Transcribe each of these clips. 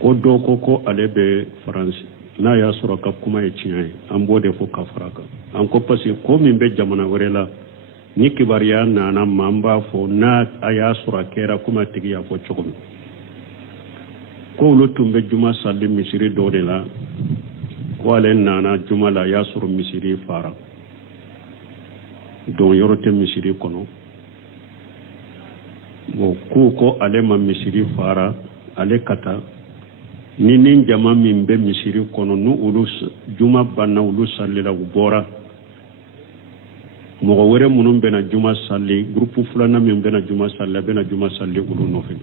ko do ko ale be France n'a y'a sɔrɔ ka kuma ye tiɲɛ ye an b'o de fɔ ka fara kan an ko parce que ko min bɛ jamana wɛrɛ la ni kibaruya nana ma an b'a fɔ n'a a y'a sɔrɔ a kɛra kuma tigi y'a fɔ cogo min ko olu tun bɛ juma sali misiri dɔ de la ko ale nana juma la a y'a sɔrɔ misiri fara donc yɔrɔ tɛ misiri kɔnɔ bon ko ale ma misiri fara ale ka taa ni jama min bɛ misiri kɔnɔ nu olu juma banna olu salila u bɔra mɔgɔ wɛrɛ minnu bɛna juma sali groupe filanan min bɛna juma sali a bɛna juma sali olu nɔfɛ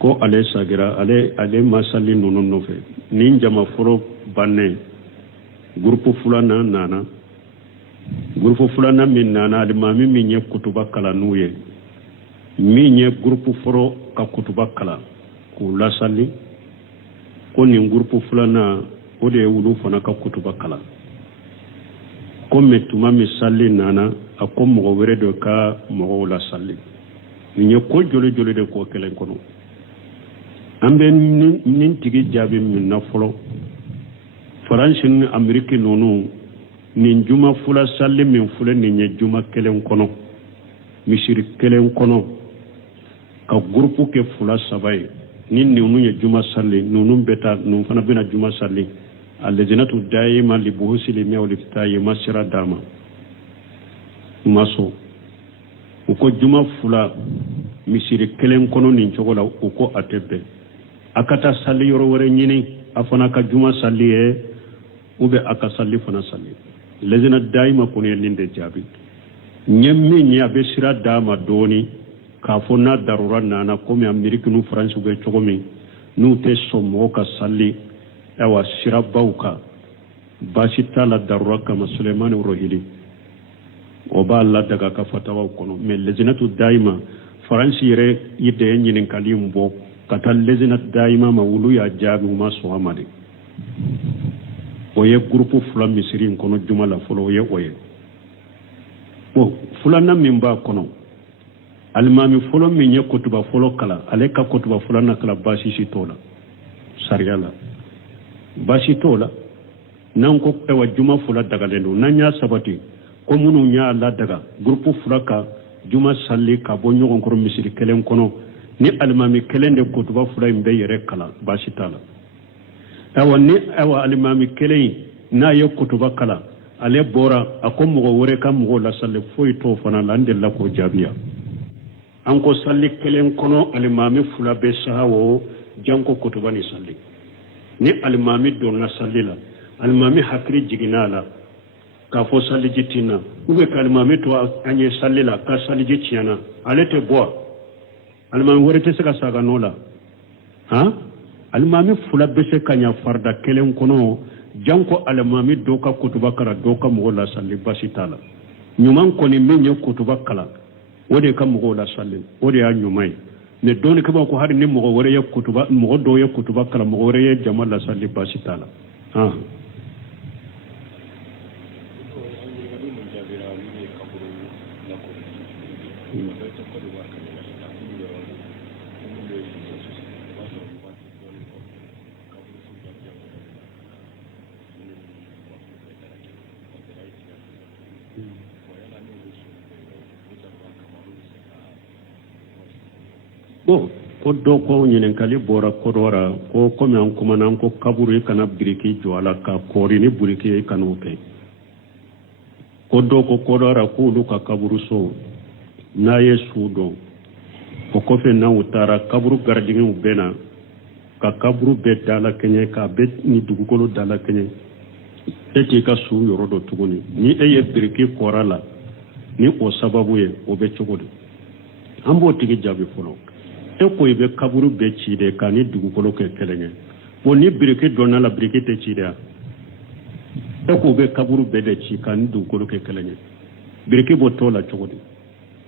ko ale sagira ale ma sali ninnu nɔfɛ ni jama fɔlɔ bannen groupe filanan nana groupe filanan min nana alimami min ye kutuba kalan n'u ye min ye groupe fɔlɔ ka kutuba kalan k'u lasali ko nin groupe filanan o de ye olu fana ka kutuba kalan ko mɛ tuma min sali nana a ko mɔgɔ wɛrɛ dɔ ka mɔgɔw lasali nin ye ko joli joli de k'o kelen kɔnɔ an bɛ nin tigi jaabi min na fɔlɔ faransi ni ameriki ninnu nin juma fula sali min filɛ nin ye juma kelen kɔnɔ misiri kelen kɔnɔ ka groupe kɛ fula saba ye ni ninnu ye juma sali ninnu bɛ taa ninnu fana bɛna juma sali allajinatu daima li buhusi li mewli fitaye masira dama maso u ko juma fula misiri kelen kono nin cogo la u ko atebe akata sali yoro wore nyini afana ka juma sali e ube aka sali fana sali lajina daima kono linde jabi nyemmi nya be sira dama doni ka fona darura nana komi amerika nu france be cogo min nu te somo ka sali awa sira bawka basi tala darura kama Suleiman Rohili o ba Allah daga ka fatawa kono me lezinatu daima faransi yere yide nyinin kalim bo kata lezinatu daima ma wulu ya jabi ma so amade o ye groupe fula misiri kono jumala folo o ye o fulana min ba kono almami folo min ye kutuba folo kala ale ka kutuba fulana kala basi si tola sariyala basi tola nan ko ewa juma fula daga lendo nan ya sabati ko munu nya la daga groupe fula ka juma salli ka bo nyogon ko misiri kelen kono ni almami kelen de kutuba fula imbe yere kala basi tala ewa almami kelen na ye kutuba kala ale bora akom mo wore kam mo la salli foy to fana lande la ko jabiya an ko salli kelen kono almami fula be sahawo janko kutuba ni salli ni alimami donna salila alimami hakri jiginala ka fo salli jitina ube kalimami to anye salila ka salli jitiana alete boa alimami worete saka saga nola ha alimami fula bese kanya farda kelen kono janko alimami doka kutuba kala doka mogola salli basitala nyuman koni menye kutuba kala wode kam mogola salli wode ya nyumai ne doni kaba ko har ni mo wore ya kutuba mo do ya kutuba kala mo wore ya jamal la salli basitala ha ko do ko nyinen kali bora ko dora ko comme an kuma nan ko kaburu kana biriki jo ala ka kori ni buriki kanu ke ko do ko dora ko lu ka kaburu so na yesu do ko fe na utara kaburu gardin bena ka kaburu be dala kenye ka be ni dugukolo dala kenye eti ka su yoro do tuguni ni eye biriki korala ni o sababu ye o be chogodi ambo tigi jabi folo eko ibe kaburu be chide kani dugukolo ke kelenge woni biriki donna la biriki te chide eko be kaburu be de chi kani dugukolo ke kelenge biriki botola chogodi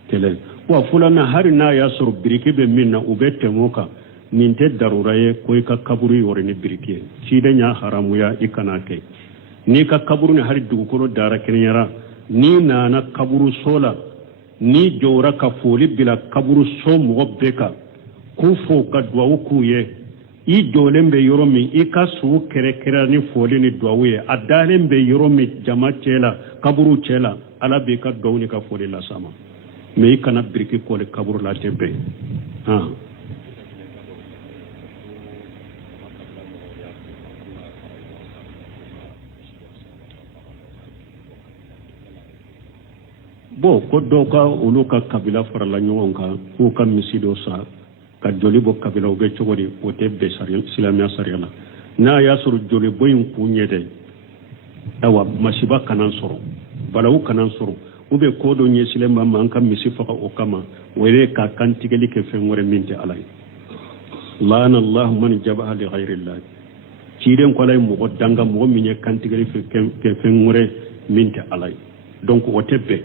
kele wa fulana hari na ya sur biriki be minna ube temoka ninte darura ye ko ka kaburu yore ni biriki chide nya haramu ya ikanake ni ka kaburu ni hari dugukolo dara kenyara ni na kaburu sola ni jora ka foli bila kaburu so mo beka ku fo ka duwawu k'u ye i jɔlen bɛ yɔrɔ min i ka su kɛrɛkɛrɛ ni foli ni duwawu ye a dalen bɛ yɔrɔ min jama cɛ la kaburu cɛ la ala b'i ka duwawu ni ka foli las'a ma mais i kana biriki kɔli kaburu la tɛ bɛn bon ko dɔw ka olu ka kabila farala ɲɔgɔn kan k'u ka misi dɔ sa ka joli bɔ kabilaw bɛ cogo di o tɛ bɛn silamɛya sariya la n'a y'a sɔrɔ joli bɔ in kun ɲɛ dɛ awa masiba kana sɔrɔ balawu kana sɔrɔ u bɛ ko dɔ ɲɛsilen b'a ma an ka misi faga o kama o ye ka kantigɛli kɛ fɛn wɛrɛ min tɛ ala ye laana allahu man jabaha li ghayrillah ciden ko ala ye mɔgɔ danga mɔgɔ min ye kantigɛli kɛ fɛn wɛrɛ min tɛ ala ye donc o tɛ bɛn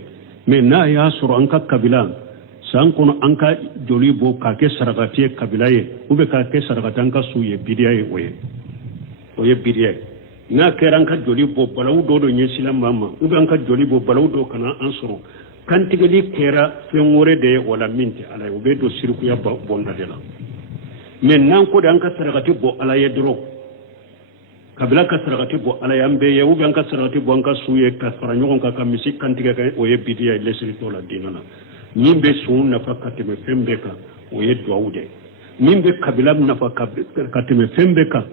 mais n'a y'a sɔrɔ an ka kabila san kɔnɔ an ka joli bɔ k'a kɛ sarakati ye kabila ye ou bien k'a kɛ sarakati an ka su ye bidiya ye o ye bidiya ye n'a kɛra an ka joli bɔ balawu dɔ dɔ ɲɛsilen b'an ma ou bien an ka joli bɔ balawu dɔ kana an sɔrɔ kantigɛli kɛra fɛn wɛrɛ de ye wala min tɛ ala ye o bɛ don sirikuya bɔnda de la mais n'an ko de an ka sarakati bɔ ala ye dɔrɔn kabila ka sarakati bɔ ala ye an bɛɛ ye ou bien an ka sarakati bɔ an ka su ye ka fara ɲɔgɔn kan ka misi kantigɛ kɛ o ye bidiya ye lesiri t'o la diinɛ na min bɛ sun nafa ka tɛmɛ fɛn bɛɛ kan o ye duwawu de min bɛ kabila nafa ka tɛmɛ fɛn bɛɛ kan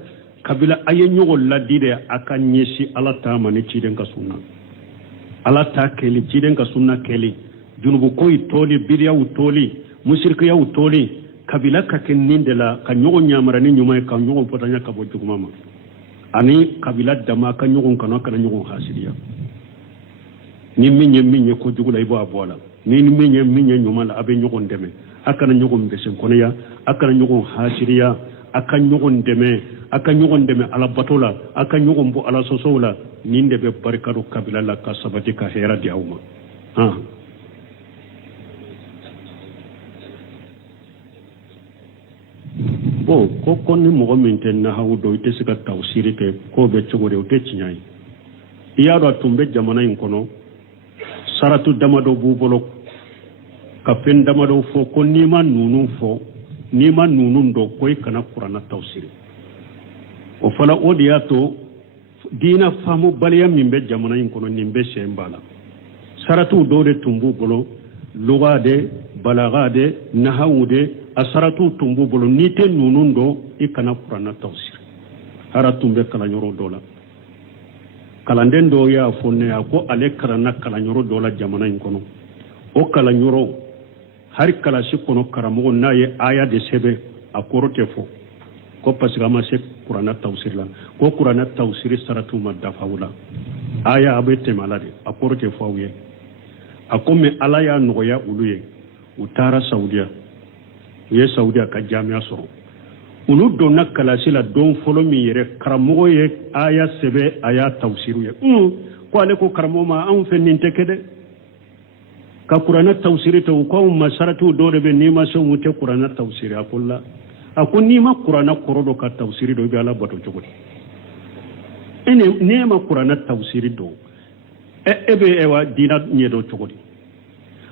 kabila a ye ɲɔgɔn ladi de a ka ɲɛsin ala ta ma ni ciden ka sunna ala ta kɛli ciden ka sunna kɛli junubukoyi tɔɔli bidiyaw tɔɔli musirikiyaw tɔɔli kabila ka kɛ nin de la ka ɲɔgɔn ɲamara ni ɲuman ye ka ɲɔgɔn fɔtanya ka bɔ juguman ma ani kabila dama ka ɲɔgɔn kanu a kana ɲɔgɔn hasiriya ni min ye kojugu la i b'a bɔ a la ni min ye ɲuman la a bɛ ɲɔgɔn dɛmɛ a kana ɲɔgɔn bɛsɛnkɔnɔya a kana ɲɔgɔn hasiriya a ka ɲɔgɔn dɛmɛ ala bato la a ka ɲɔgɔn bɔ ala sɔsɔw la nin de bɛ barika don kabila la ka sabati ka hɛrɛ di aw ma bon ko ni mɔgɔ min tɛ nahawu dɔn i tɛ se ka tawsiri kɛ k'o bɛ cogo di o tɛ tiɲɛ ye i y'a dɔn a tun bɛ jamana in kɔnɔ saratu damadɔ b'u bolo ka fɛn damadɔ fɔ ko n'i ma ninnu dɔn ko i kana kuranna tawsiri o fana o de y'a to diina faamubaliya min bɛ jamana in kɔnɔ nin bɛ sɛn b'a la saratuw dɔw de tun b'u bolo luga de balaga de nahawu de a saratuw tun b'u bolo n'i tɛ ninnu dɔn i kana kuranna tawsiri hara tun bɛ kalanyɔrɔ dɔ la kalanden dɔw y'a fɔ ne a ko ale kalanna kalanyɔrɔ dɔ la jamana in kɔnɔ o kalanyɔrɔ hari kalasi kɔnɔ karamɔgɔ n'a ye aya de sɛbɛn a kɔrɔ tɛ fɔ ko parce que a ma se kuranna tawsiri la ko kuranna tawsiri saratuw ma dafa o la aya a bɛ tɛmɛ a la de a kɔrɔ tɛ fɔ aw ye a ko mais ala y'a nɔgɔya olu ye u taara saudiya u ye saudiya ka jamiya sɔrɔ olu donna kalasi la don fɔlɔ min yɛrɛ karamɔgɔ ye aya sɛbɛn a y'a tawsiri ye ko ale ko karamɔgɔ ma anw fɛ nin tɛ kɛ dɛ ka kuranna tawsiri tɛ u ko anw ma saratiw dɔw de bɛ n'i ma se u tɛ kuranna tawsiri a ko la a ko n'i ma kuranna kɔrɔ dɔn ka tawsiri dɔn i bɛ ala bato cogo di n'e ma kuranna tawsiri dɔn e bɛ wa diina ɲɛdɔn cogo di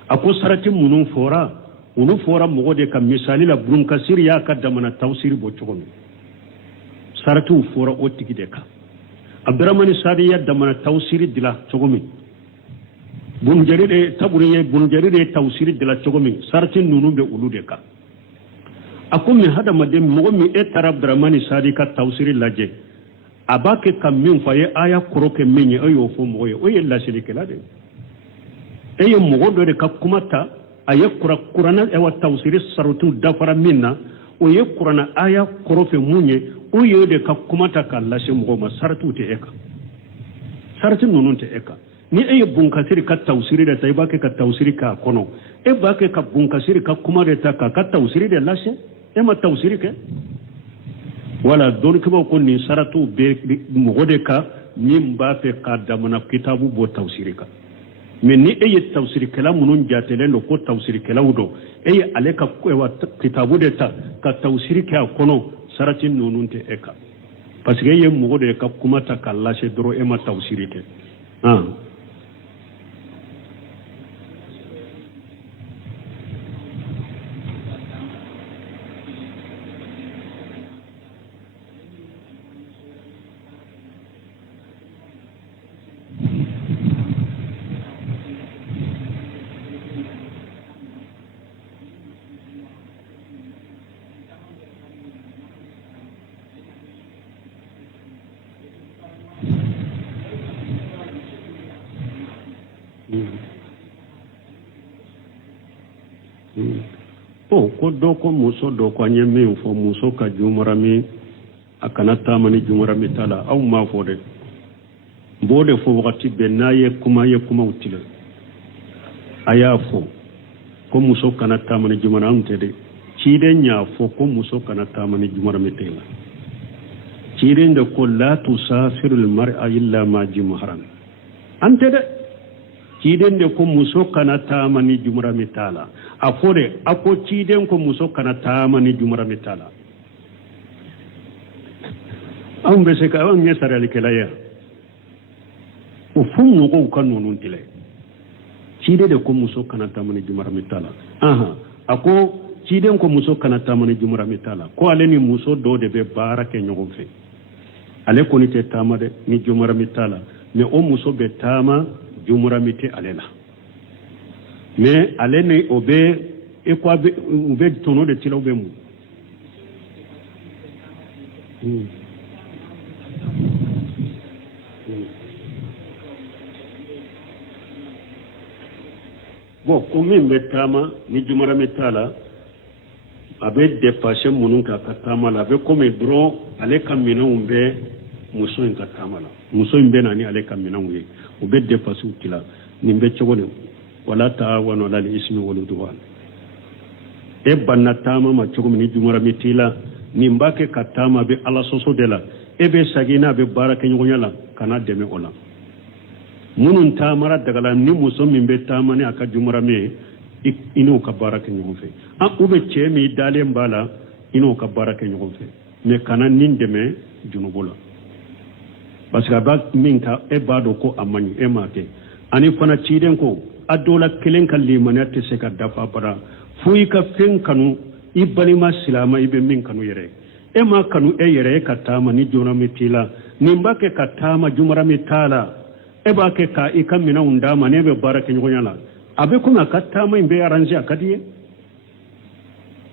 a ko sarati minnu fɔra olu fɔra mɔgɔ de ka misali la burunkasiri y'a ka damana tawsiri bɔ cogo min saratiw fɔra o tigi de kan abdurahmani sadi ya damana tawsiri dila cogo min bunjari de ye tawsiri dila cogo min sarati ninnu bɛ olu de kan a ko min hadamaden mɔgɔ min e taara abdurahmani sadi ka tawsiri lajɛ a b'a kɛ ka min fɔ a ye aya kɔrɔ kɛ min ye e y'o fɔ mɔgɔ ye o ye lasilikɛla de e ye mɔgɔ dɔ de ka kuma ta a ye kuranna tawsiri saratiw dafara min na o ye kuranna aya kɔrɔ fɛ mun ye o ye de ka kuma ta k'a lase mɔgɔw ma saratiw tɛ e kan sarati ninnu tɛ e kan ni e ye bunkasiri ka tawsiri de ta i b'a kɛ ka tawsiri k'a kɔnɔ e b'a kɛ ka bunkasiri ka kuma de ta k'a ka tawsiri de lase e ma tawsiri kɛ wala dɔnnikɛbaw ko nin saratiw bɛ mɔgɔ de kan min b'a fɛ k'a damana kitabu bɔ tawsiri kan mais ni e ye tawsirikɛla minnu jatelen don ko tawsirikɛlaw don e ye ale ka kitabu de ta ka tawsiri kɛ a kɔnɔ sarati ninnu tɛ e kan parce que e ye mɔgɔ de ka kuma ta k'a lase dɔrɔn e ma tawsiri kɛ ko do ko muso do ko anye min fo muso ka jumara mi akana tamani jumara mi tala aw ma fo de bode fo wakati be na ye kuma utile aya fo ko muso kana tamani jumara amte de cide nya fo ko muso kana tamani jumara mi tela cide nde ko la tusafiru al mar'a illa ma jumharan ante de ciden de ko muso kana tamani jumra mitala afore ako ciden ko muso kana tamani jumra mitala am be se ka am ne sarali kelaya o fumu ko kanunun tile cide de ko muso kana tamani jumra mitala aha ako ciden ko muso kana tamani jumra mitala ko ale ni muso do de be barake nyogon fe ale ko ni te tamade ni jumra mitala me o muso be tama jumura mite alela mais ale ne obe e ko be tono de tilo be mu bon comme be tama ni jumura mitala abe dépasser munun ka tama la be comme bro ale kamina umbe muso in ka tama la muso in be nani ale kamina umbe o be dépasser utila nimbe chogone wala ta'awanu ala al-ismi wal udwan e banna tama ma chogom ni jumara mitila nimbake katama be ala soso dela e be sagina be baraka nyonyala kana deme ola munun tamara dagala ni muso min be tama ne aka jumara me ino ka baraka nyonfe a ube chemi dale mbala ino ka baraka nyonfe me kana nin deme junubola parce que ba minka e bado ko amani e make ani fana ciden ko adola kelen kalli manate se ka dafa bara fuyi ka fen kanu ibali ma silama ibe min kanu yere e ma kanu e yere ka tama ni jona mitila ni mbake ka tama jumara mitala e ba ke ka ikamina undama ne be baraka nyonyala abe kuma ka tama imbe arrange akadiye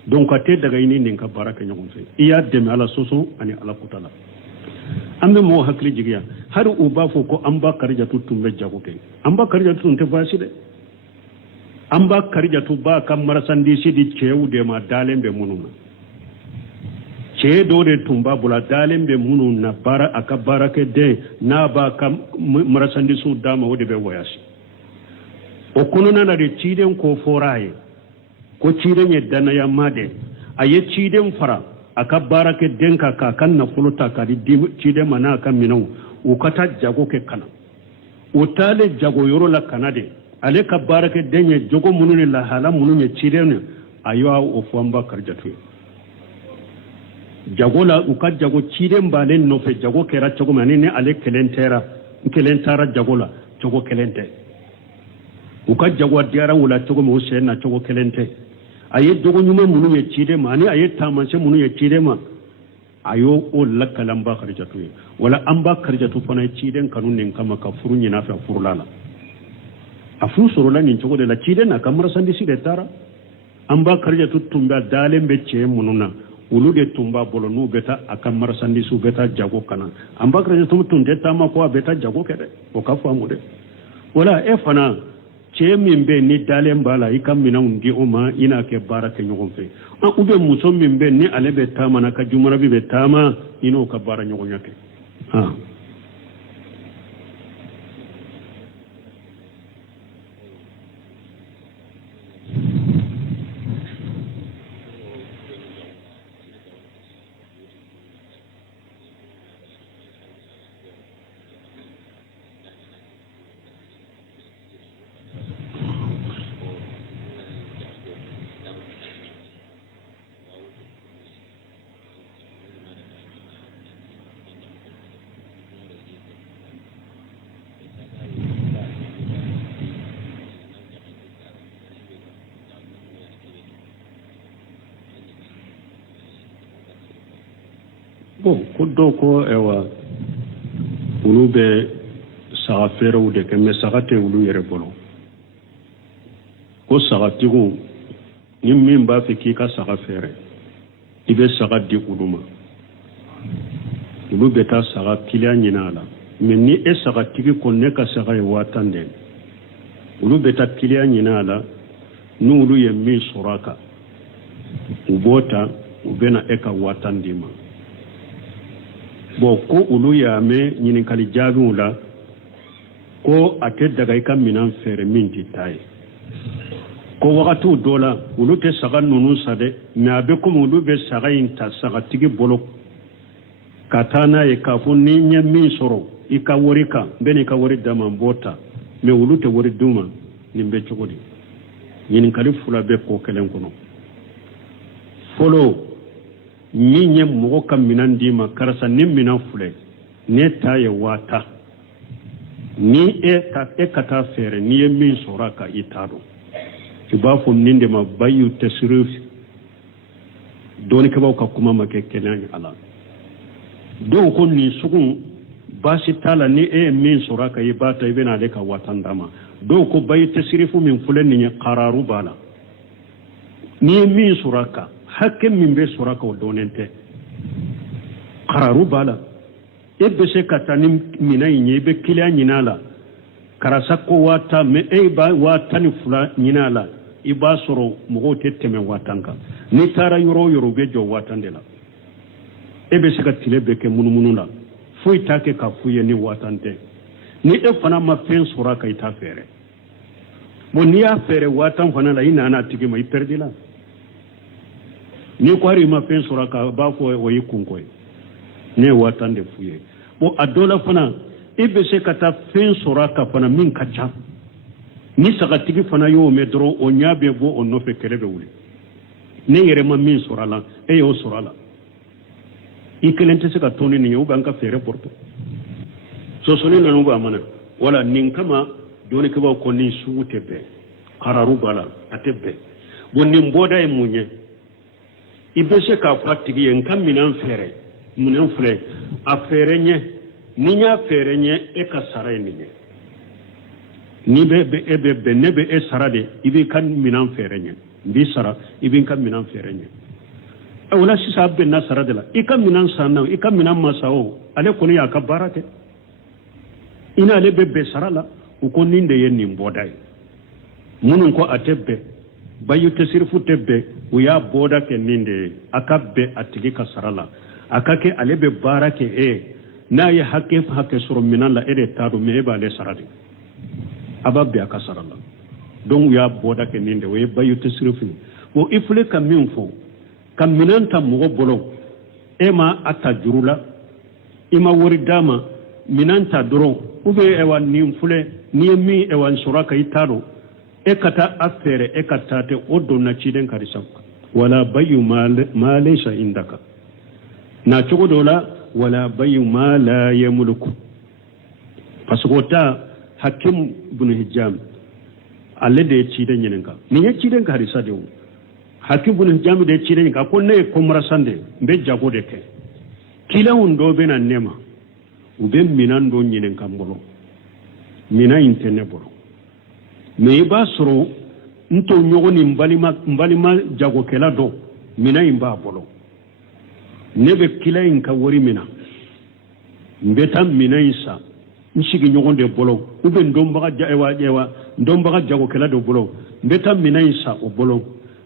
donc ate daga ini nin ka baraka nyonfe iya deme ala soso ani ala kutala ambe mo hakli jigiya har uba fo ko amba karja tutumbe jago ke amba karja tutunte faside amba karja tu ba kam marasandi sidi chewde ma dalembe mununa che dore tumba bula dalembe mununa bara akabara ke de na ba kam marasandi su dama wode be wayasi o kununa na de ciden ko foraye ko ciden yedana ya made aye ciden fara aka barake denka ka kan na fuluta ka di ciden mana kan minau o kata jago ke kana o tale jago yoro la kanade ale ka barake denye jogo mununi la hala mununi ciden ayo o famba karjatu jago la o ka jago ciden balen no fe jago kera jago manene ale kelentara jago la jago kelente uka jago diara wala jago mo sena jago kelente aye dogo nyuma munu ye chide mani aye tamanse munu ye chide ma ayo o lakalam ba kharjatu wala amba kharjatu fana chide kanun nin kama ka furu nyina fa furulala afu surula nin jogo de la chide na kamar sandi si de tara amba kharjatu tumba dalembe che mununa ulude tumba bolonu beta akamar sandi su beta jago kana amba kharjatu tunde tama ko beta jago kede o ka famu de wala e fana che mimbe ni dalen bala ikam mina undi oma ina ke baraka nyogon fe an ube muso mimbe ni alebe tama na ka jumara be tama ino ka bara nyogon yake ha kudo ko ewa ulu be saga fere de ke me saga te ulu yere bolo ko saga tigu ni min ba fe ki ka saga fere ibe saga di uluma ulu be ta saga kilia nyina la mais ni e saga tigi ko ne ka saga e watande ulu beta kiliya ɲina la ni ulu ye min sɔrɔ a kan u b'o ta u bɛna e ka 1000 d'i ma bon ko ulu y'a mɛn ɲininkali jaabiw la ko a tɛ daga i ka minan feere min tɛ taa ye ko wagatiw dɔ la olu tɛ saga ninnu sa dɛ mais a bɛ komi olu bɛ saga in ta sagatigi bolo ka taa n'a ye k'a fɔ ni n ye min sɔrɔ i ka wari kan n bɛ n'i ka wari d'a ma n b'o ta mais olu tɛ wari d'u ma nin bɛ cogo di ɲininkali fila bɛ ko kelen kɔnɔ fɔlɔ min ye mɔgɔ ka minan d'i ma karisa ni minan filɛ ne ta ye 1000 ni e ka taa feere n'i ye min sɔrɔ a kan i t'a dɔn i b'a fɔ nin de ma bayiu tasrif dɔɔnikɛbaw ka kuma ma kɛ kɛnɛya ye a la dɔw ko nin sugu baasi t'a la ni e ye min sɔrɔ a kan i b'a ta i bɛna ale ka 1000 d'a ma dɔw ko bayiu tasrifu min filɛ nin ye qararu b'a la n'i ye min sɔrɔ a kan hakɛ min bɛ sɔrɔ a kan o dɔɔnin tɛ qararu b'a la e bɛ se ka taa ni minan in ye i bɛ kiliya ɲini a la karisa ko 1000 mais e b'a 12 ɲini a la i b'a sɔrɔ mɔgɔw tɛ tɛmɛ 1000 kan n'i taara yɔrɔ o yɔrɔ u bɛ jɔ 1000 de la e bɛ se ka tile bɛɛ kɛ munumunu la foyi t'a kɛ k'a f'u ye ni 1000 tɛ ni e fana ma fɛn sɔrɔ a kan i t'a fɛɛrɛ bon n'i y'a fɛɛrɛ 1000 fana la i nana a tigi ma i perd'i la n'i ko hali i ma fɛn sɔrɔ a kan a b'a fɔ o y'i kunko ye ne ye 1000 de f'u ye bon a dɔ la fana e bɛ se ka taa fɛn sɔrɔ a kan fana min ka ca ni sagatigi fana y'o mɛn dɔrɔn o ɲɛ bɛ bɔ o nɔfɛ kɛlɛ bɛ wuli ne yɛrɛ ma min sɔrɔ a la e y'o sɔrɔ a la i kelen tɛ se ka tɔn ni nin ye ou bien an ka fɛɛrɛ bɔrɔtɔ sɔsɔli ninnu b'a mana wala nin kama dɔɔnikɛbaw ko nin sugu tɛ bɛn qararu b'a la a tɛ bɛn bon nin bɔda ye mun ye i bɛ se k'a fɔ a tigi ye n ka minan fɛɛrɛ minɛn filɛ a fɛɛrɛ ɲɛ ni n y'a fɛɛrɛ ɲɛ e ka sara ye nin ye ni bɛ e bɛ bɛn ne bɛ e sara de i b'i ka minan fɛɛrɛ ɲɛ n b'i sara i b'i ka minan fɛɛrɛ ɲɛ o la sisan a bɛnna sara de la i ka minan san na i ka minan ma sa o ale kɔni y'a ka baara kɛ i n'ale bɛ bɛn sara la u ko nin de ye nin bɔda ye minnu ko a tɛ bɛn bayiu tasrifu tɛ bɛn u y'a bɔda kɛ nin de ye a ka bɛn a tigi ka sara la a ka kɛ ale bɛ baara kɛ e n'a ye hakɛ sɔrɔ minan la e de t'a dɔn mais e b'ale sara de a b'a bɛn a ka sara la donc u y'a bɔda kɛ nin de o ye bayiu tasrifu ye bon i filɛ ka min fɔ ka minan ta mɔgɔ bolo e ma a ta juru la i ma wari d'a ma minan ta dɔrɔn ou bien ewa nin filɛ n'i ye min ewa sɔrɔ a kan i t'a dɔn e ka taa a fɛɛrɛ e ka taa tɛ o donna ciden karisa wala bayiu ma laysa indaka na cogo dɔ la wala bayiu ma la yamluku parce que o ta hakim bin hijam ale de ye ciden ɲininka nin ye ciden karisa de o hakim bin hijam de ye ciden ɲininka ko ne ye komarasan de n bɛ jago de kɛ kilanw dɔ bɛ na ne ma u bɛ minan dɔ ɲininka n bolo minan in tɛ ne bolo mais i b'a sɔrɔ n tɔɲɔgɔn ni n balima jagokɛla dɔ minan in b'a bolo ne bɛ kila in ka wari min na n bɛ taa minan in san n sigiɲɔgɔn de bolo ou bien n dɔnbaga jagokɛla dɔ bolo n bɛ taa minan in san o bolo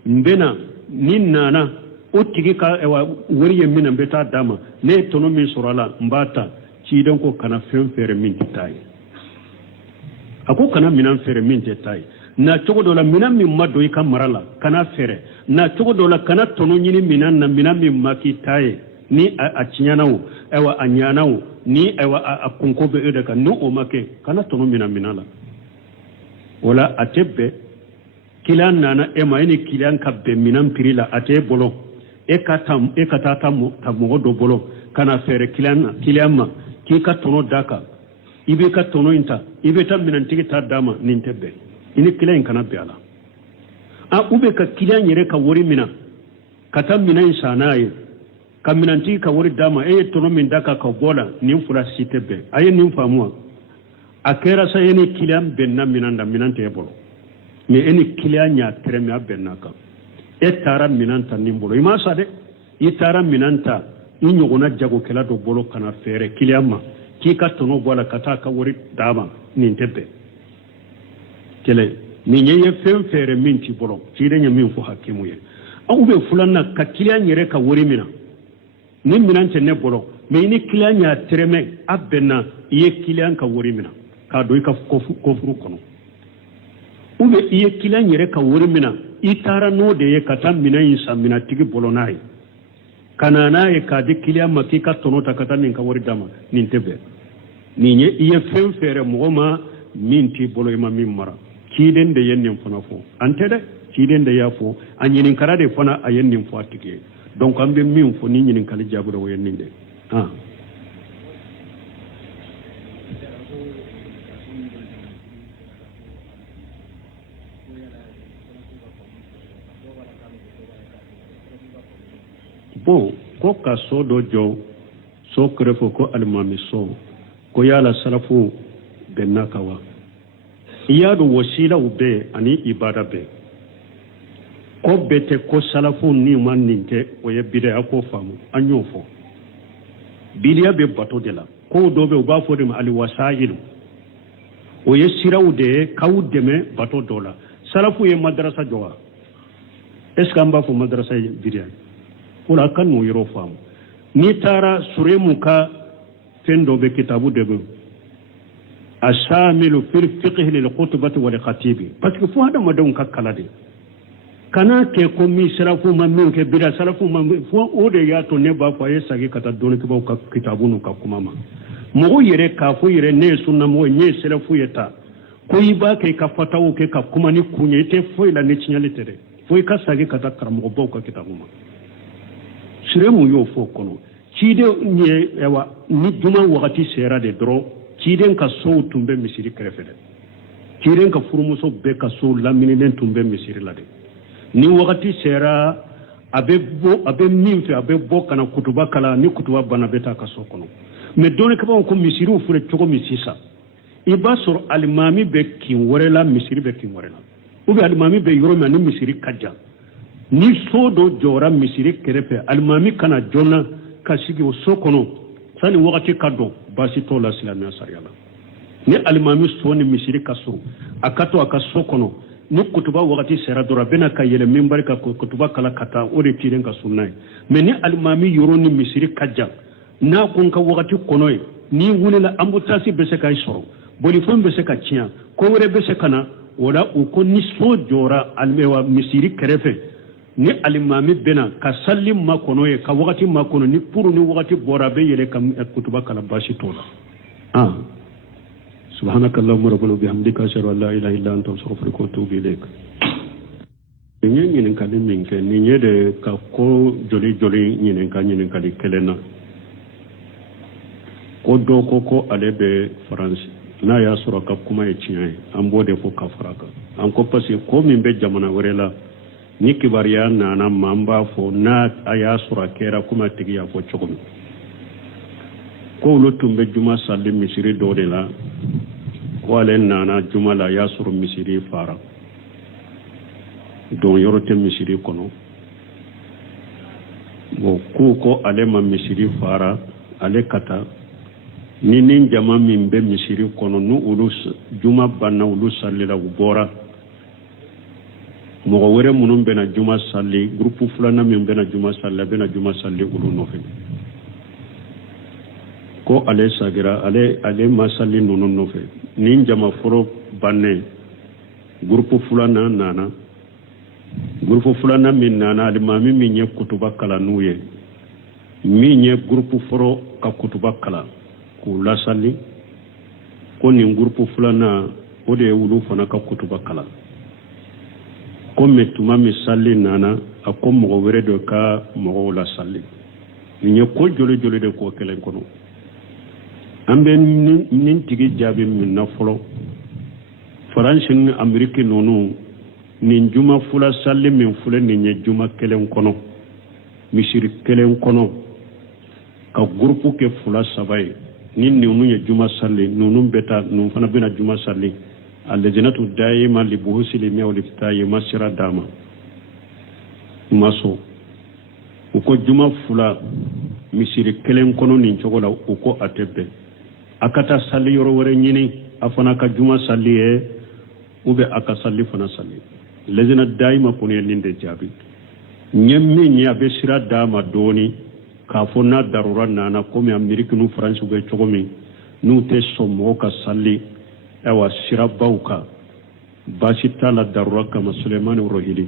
n bɛ na ni nana o tigi ka wari ye min na n bɛ taa d'a ma ne ye tɔnɔ min sɔrɔ a la n b'a ta ciden ko kana fɛn fɛɛrɛ min tɛ taa ye a ko kana minan fɛɛrɛ min tɛ taa ye na cogo dɔ la minan min ma don i ka mara la kana fɛɛrɛ na cogo dɔ la kana tɔnɔ ɲini minan na minan min ma k'i ta ye ni a tiɲɛna o a ɲana o ni a kunko bɛ e de kan ni o ma kɛ kana tɔnɔ minan la o la a tɛ bɛn kiliyan nana e ma e ni kiliyan ka bɛn minan piri la a tɛ e bolo e ka taa ta mɔgɔ dɔ bolo kana fɛɛrɛ kiliyan ma k'i ka tɔnɔ d'a kan i b'i ka tɔnɔ in ta i bɛ taa minantigi ta d'a ma nin tɛ bɛn i ni kiliyan in kana bɛn a la ou bien ka kiliyan yɛrɛ ka wari minɛ ka taa minan in san n'a ye ka minantigi ka wari d'a ma e ye tɔnɔ min d'a kan ka bɔ la nin fila si tɛ bɛn a ye nin faamu wa a kɛra sa e ni kiliyan bɛnna minan da minan tɛ e bolo mais e ni kiliyan y'a tɛrɛmɛ a bɛnna kan e taara minan ta nin bolo i ma sa dɛ i taara minan ta i ɲɔgɔnna jagokɛla dɔ bolo kana fɛɛrɛ kiliyan ma k'i ka tɔnɔ bɔ a la ka taa ka wari d'a ma nin tɛ bɛn kele ni ye fen fere min ti bolo cide nya min fo hakimu ye awu be fulanna ka kiliyan yere ka wori mina ni minan te ne bolo me ni kiliyan ya treme abena ye kiliyan ka wori mina ka do ka kofuru kono ube ye kiliyan yere ka wori mina itara no de ye kata mina isa mina tigi bolo nai kanana ye ka de kiliyan makika tonota kata nin ka wori dama nin tebe ni ye fen fere mogoma min ti bolo ma min mara kiden de yennin fana fo ante de kiden de ya fo anyinin karade fana a yennin fo atike donc ambe min fo ni nyinin kala jaburo wo yennin de bon ko ka so do jo so krefo ko almami so ko yala salafu benna kawa iyadu wasila ube ani ibada be ko bete ko salafu ni man ninte o ye bid'a ko famu anyo fo bidiya be bato de la ko do be ba fo de ma ali wasail o ye siraw de kaw deme bato dola salafu ye madrasa jowa est ce amba fo madrasa bidiya wala kan no yoro famu ni tara suremu ka fendo be kitabu de be ashamilu fil fiqh lil khutbati wal khatibi parce que fo hada madon ka kala de kana ke ko mi sarafu ma min ke bida sarafu ma fo o de ya to ne ba fa yesa ke kata don ke ba ka kitabu no ka kuma ma mo yere ka fo yere ne sunna mo nye sarafu yeta ko iba ke ka fatawo ke ka kuma ni kunye te fo ila ne chinyalite de fo ka sage kata karamo ba ka kitabu ma suremu yo fo kono cide nye ewa ni duma wakati sera de dro ciden ka so tumbe misiri krefede ciden ka furumuso be ka so laminen tumbe misiri la de ni wakati sera abe minfe abe bo kana kutuba kala ni kutuba bana beta ka so kono me doni ka ko misiri u fure chogo misisa iba sor almami be kin worela misiri be kin worela ubi almami be yoro ni misiri kaja ni so do jora misiri krefe almami kana jona ka sigi o so kono sani wakati kado basi to la silamia sariala ni almami so ni misiri kaso akato akaso kono ni kutuba wakati sera dora bena ka yele mimbari ka kutuba kala kata o de tiren ka sunnai me ni almami yoro ni misiri kaja na kun ka wakati kono ni wulela ambutasi bese ka isoro boli fon bese ka tia ko wore bese kana wala o ko ni so jora almewa misiri krefe ni alimami bena ka sallim ma kono ye ka wakati ma kono ni puru ni wakati bora be yele kam kutuba kala bashi tola subhanakallahumma rabbana bihamdika ashhadu an la ilaha illa anta astaghfiruka wa atubu ilaik nyinen kan min ke ni nyede ka ko joli joli nyinen kan di kelena ko do ko alebe france na ya sura ka kuma e tiɲɛ an b'o de fo ka fara kan an ko parce que ko min bɛ jamana wɛrɛ la ni kibaruya nana ma an b'a fɔ n'a a y'a sɔrɔ a kɛra kuma tigi y'a fɔ cogo min ko olu tun bɛ juma sali misiri dɔ de la ko ale nana juma la a y'a sɔrɔ misiri fara don yɔrɔ tɛ misiri kɔnɔ bon k'u ko ale ma misiri fara ale ka taa ni nin jama min bɛ misiri kɔnɔ ni olu juma banna olu salila u bɔra mɔgɔ wɛrɛ minnu bɛna juma sali groupe filanan min bɛna juma sali a bɛna juma sali olu nɔfɛ ko ale sagira ale ma sali ninnu nɔfɛ nin jama fɔlɔ bannen groupe filanan nana groupe filanan min nana alimami min ye kutuba kalan n'u ye min ye groupe fɔlɔ ka kutuba kalan k'u lasali ko nin groupe filanan o de ye olu fana ka kutuba kalan ko mɛ tuma min sali nana a ko mɔgɔ wɛrɛ dɔ ka mɔgɔw lasali nin ye ko joli joli de k'o kelen kɔnɔ an bɛ nin tigi jaabi min na fɔlɔ faransi ni ameriki ninnu nin juma fula sali min filɛ nin ye juma kelen kɔnɔ misiri kelen kɔnɔ ka groupe kɛ fula saba ye ni ninnu ye juma sali ninnu bɛ taa ninnu fana bɛna juma sali allajnatu daima li buhusi li mew li fitaye masira dama maso uko juma fula misiri kelen kono nin cogola uko atebe akata sali yoro wore nyini afana ka juma sali e ube aka salli fana salli lajina daima kone linde jabi nyemmi nya be sira dama doni ka fonna darura nana komi amerika nu france be chogomi nu te somo ka salli ewa sira bauka basita la darura kama suleiman rohili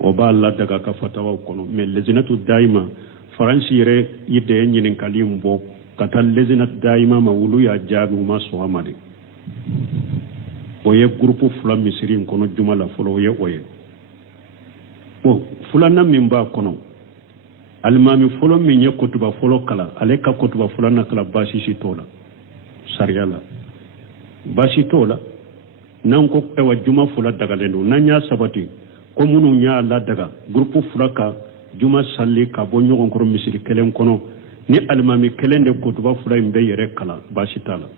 oba alla daga ka fatawa kono me lajinatu daima france yere yide nyinin kalimbo kata lajinatu daima ma wulu ya jabi ma so amade oye groupe fula misirin kono jumala folo oye o fulana min ba kono almami folo min ye kotuba folo kala ale ka kotuba fulana kala basisi tola sariyala basi tola nan ko ewa juma fula daga lendo nan ya sabati ko munu nya la daga groupe fula ka juma salli ka bo nyogon ko misiri kelen kono ni almami kelen de kotuba fula imbe yere kala basi tala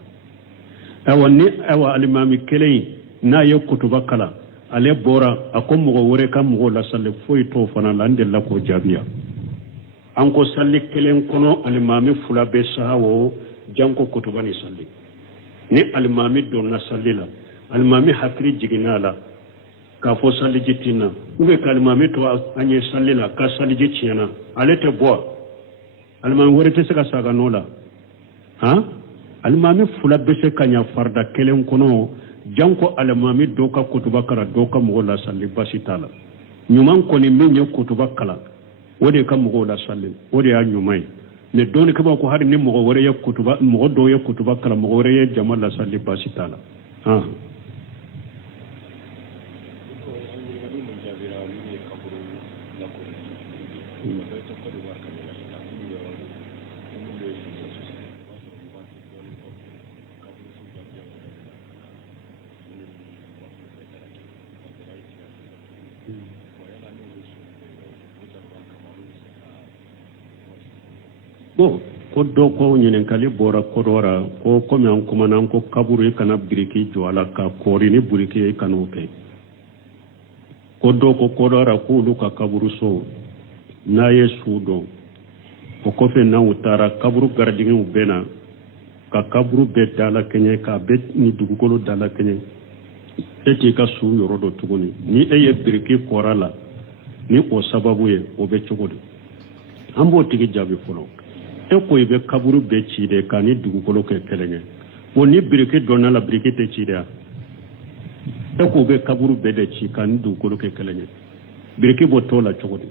ewa alimami kelen na ye kutuba kala ale bora akom mo wore kam mo la salle foy to fana lande la ko jabiya anko salli kelen kono alimami fula be sawo janko kutuba ni salli ni alimami don na salli la alimami hakri jiginala ka fo salli jitina ube kalimami to anye salli la ka salli jitiana ale te bo alimami wore te saka saga nola ha almami fula bese kanya farda kelen kono janko almami doka kutuba kala doka mo la salli basitala nyuman ko ni menye kutuba kala wode kam mo la salli wode ya nyumai ne doni kaba ko har ni mo wore ya kutuba mo do ya kutuba kala mo wore ya jamal la salli basitala ha bo ko do ko nyenen kali bora ko dora ko ko mi an kuma nan ko kaburu kana biriki jo ala ka kori ni buriki kanu ke ko do ko dora ko lu ka kaburu so na yesu do ko fe na utara kaburu gardini ubena ka kaburu be dala kenye ka be ni dugukolo dala kenye eti ka su yoro do tuguni ni eye biriki korala ni o sababu ye o be chogodi ambo tigi jabi fulo eko ibe kaburu be chide kani dugukolo ke kelenge woni birike donna la birike te chide eko be kaburu be de chi kani dugukolo ke kelenge birike botola chogodi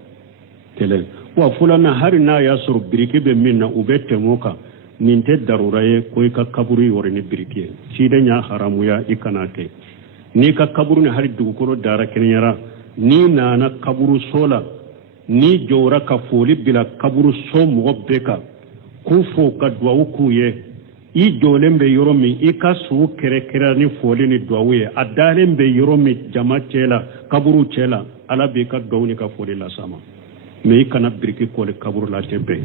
kele wa fulana hari na ya suru birike be minna ube temoka ninte darura ye ko ka kaburu yore ni birike chide nya haramu ya ikanate ni ka kaburu ni hari dugukolo dara kenyara ni nana kaburu sola ni jora ka foli bila kaburu so mo beka kufo ka duwawu kuye i jolen be yoro min i ka su kere kere ni foli ni duwawu ye a dalen be yoro min jama cela kaburu cela ala be ka duwawu ni ka foli la sama me i kana biriki kole kaburu la tebe